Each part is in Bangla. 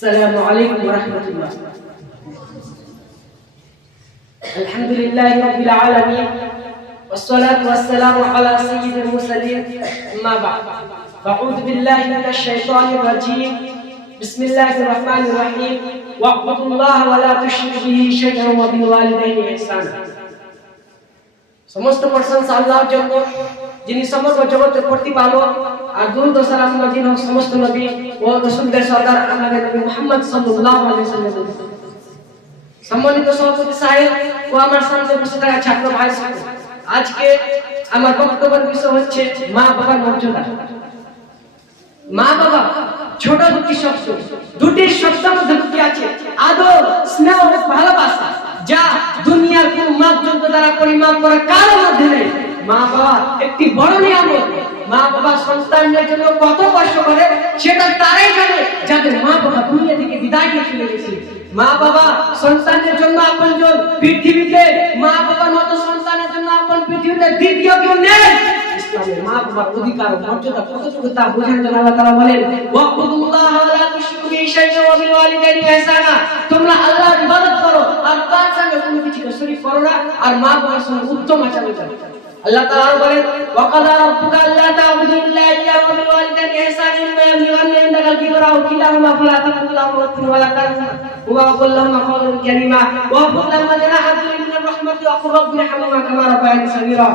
السلام عليكم ورحمة الله. الحمد لله رب العالمين والصلاة والسلام على سيد المرسلين. أما بعد فأعوذ بالله من الشيطان الرجيم. بسم الله الرحمن الرحيم. واعبدوا الله ولا تشركوا به شيئا وبالوالدين إحسانا. সমস্ত প্রশংসা আল্লাহর জন্য, যিনি সমগ্র জগতের প্রতিপালক, আর দুরূদ ও সালাম নাযিল হোক সমস্ত নবী ও রাসূলদের সরদার আমাদের নবী মুহাম্মদ সাল্লাল্লাহু আলাইহি ওয়াসাল্লাম। সম্মানিত সভাপতি সাহেব ও আমার সামনে বসে থাকা ছাত্র ভাই, আজকে আমার বক্তব্যের বিষয় হচ্ছে মা বাবার মর্যাদা। মা বাবা ছোট দুটি শব্দের মধ্যে লুকিয়ে আছে আদর, স্নেহ ও ভালোবাসা, যা দুনিয়ার কোন মাপযন্ত্র দ্বারা পরিমাপ করা কারো মধ্যে নেই। মা বাবা একটি বড় নিয়ামত। মা বাবা সন্তানদের জন্য কত কষ্ট করে সেটা তারাই জানে যাদের মা বাবা দুনিয়া থেকে বিদায় নিয়ে চলে গেছে। মা বাবা সন্তানের জন্য আপনজন। পৃথিবীতে মা বাবার মতো সন্তানের জন্য আপন পৃথিবীতে দ্বিতীয় কেউ নেই। ইসলামের মা বাবার অধিকার ও মর্যাদা কতটুকু তা বোঝার জন্য আল্লাহ তাআলা বলেন, ওয়াকুদুল্লাহ ওয়া লা তুশরিকু বিহি শাইআন ওয়া বিল ওয়ালিদাইনি ইহসানা। তোমরা আল্লাহর ইবাদত করো আর তার সঙ্গে কোনো কিছুকে শরীক করো না, আর মা বাবার সঙ্গে উত্তম আচরণ করো। আল্লাহ তাআলা বলেন, ওয়া ক্বাদা রাব্বুকা আল্লা তা'বুদু ইল্লা ইয়্যাহু ওয়া বিল ওয়ালিদাইনি ইহসানা ইম্মা ইয়াবলুগhanna ইনদাকাল কিবরা আও কিলাহুমা ফালা তাকুল লাহুমা উফফিন ওয়া লা তানহারহুমা ওয়া কুল লাহুমা কওলান কারীমা ওয়া কুল লাহুমা জানাহা যুল্লি মিনার রাহমাতি ওয়া কুর রাব্বি ইরহামহুমা কামা রাব্বায়ানি সগীরা।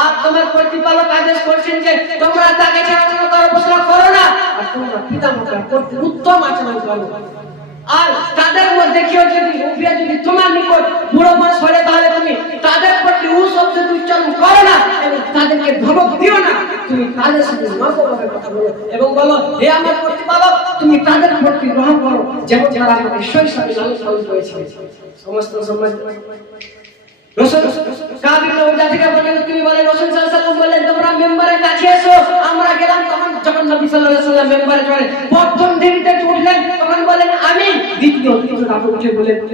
আর তোমার প্রতিপালক আদেশ করেছেন যে তোমরা তাকে ছাড়া অন্য কারো উপাসনা করো না, আর তোমরা পিতামাতার প্রতি উত্তম আচরণ করো। আর তাদের মধ্যে কেউ যদি তোমার নিকট বুড়ো বয়স হলে তাহলে তুমি তাদের প্রতি শব্দ উচ্চারণ করো না এবং তাদেরকে ধমক দিও না। তুমি তাদের সাথে নম্রভাবে কথা বলো এবং বলো, হে আমার প্রতিপালক, তুমি তাদের প্রতি গ্রহণ করো যেমন যারা আমাকে শৈশবে লালন পালন করেছে। সমস্ত সমাজ রাসূল কাব ইবনে উজা থেকে বলেন, তিনি বলেন রাসূল সাল্লাল্লাহু আলাইহি ওয়াসাল্লাম বলেন, তোমরা মেম্বারের কাছে এসো। আমরা গেলাম, তখন যখন নবী সাল্লাল্লাহু আলাইহি ওয়াসাল্লাম মেম্বারে চড়ে প্রথম দিনতে উঠলেন, তখন বলেন আমিন। দ্বিতীয় আপনি উঠে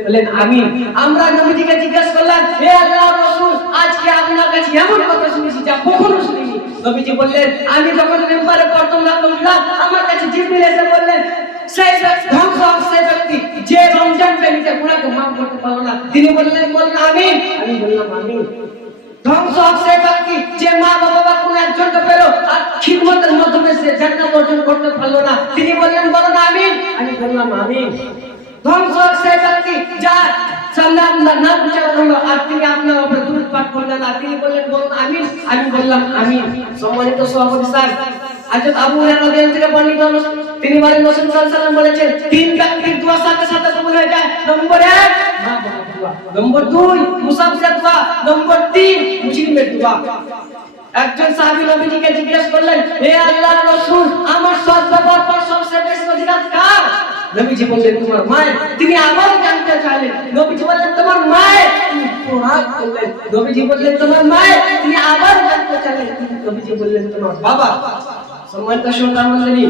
বলেন আমিন। আমরা নবীজিকে জিজ্ঞাসা করলাম, হে আল্লাহর রাসূল, আজকে আপনার কাছে এমন কথা শুনেছি যা কখনো শুনিনি। নবীজি বললেন, আমি যখন মেম্বারে প্রথম রাতে উঠলাম, আমার কাছে জিবরিল এসে বললেন, সেই ধ্বংস হোক সেই ব্যক্তি যে রমজান পেরিতে গুনাহকে মাফ করতে পারলো না। তিনি বললেন আমিন। আমি বললাম আমিন। ধ্বংস হোক সেই ব্যক্তি যে মা বাবা কোন একজনকে পেল আর খিদমতের মাধ্যমে সে জান্নাত অর্জন করতে পারলো না। তিনি বললেন আমিন। আমি বললাম আমিন। ধ্বংস হোক সেই ব্যক্তি যার সামনে আপনার নাম উচ্চারণ হলো আর তিনি আপনার উপরে দুরূদ পাঠ করলেন না। তিনি বললেন আমিন। আমি বললাম আমিন। সম্মানিত সভাপতি স্যার, হযরত আবু হুরায়রা রাদিয়াল্লাহু থেকে বর্ণিত, তিনি বলেন রাসূল সাল্লাল্লাহু আলাইহি ওয়াসাল্লাম বলেছেন, তিন ব্যক্তির দোয়া সাথে সাথে কবুল হয়ে যায়। নম্বর 1 মা বাবার দোয়া, নম্বর 2 মুসাফিরের দোয়া, নম্বর 3 মুসলিমের দোয়া। একজন সাহাবী নবীজিকে জিজ্ঞেস করলেন, হে আল্লাহর রাসূল, আমার সৎ-ব্যবহার পর সবচেয়ে বেশি ফজিলত কার? নবীজি বললেন তোমার মায়ের। তিনি আবার জানতে চাইলেন, নবীজি বললেন তোমার মায়ের। তিনি প্রহার করলেন। নবীজি বললেন তোমার মায়ের। তিনি আবার জানতে চাইলেন, নবীজি বললেন তোমার বাবা। সম্মানিত সন্তানমণ্ডলী,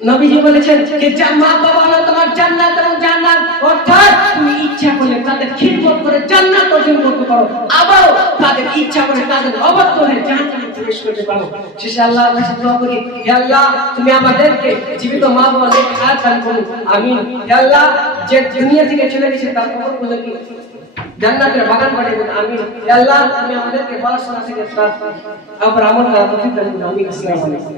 নবীজি বলেছেন যে মা বাবা হলো তোমার জান্নাত এবং জান্নাত, অর্থাৎ তুমি ইচ্ছা করলে তাদের খিদমত করে জান্নাত অর্জন করতে পারো, আবার তাদের ইচ্ছা করে তাদের অবাধ্য হয়ে জাহান্নামে প্রবেশ করতে পারো। শেষে আল্লাহর কাছে দোয়া করি, হে আল্লাহ, তুমি আমাদেরকে জীবিত মা বাবাকে হায়াত দান করুন, আমিন। হে আল্লাহ, যে দুনিয়া থেকে চলে গেছে তার কবরগুলোকে জান্নাতের বাগান বানিয়ে দিন, আমিন। হে আল্লাহ, তুমি আমাদেরকে পড়াশোনা থেকে আবার আমল করার তৌফিক দান করুন, আমিন। আসসালামু আলাইকুম।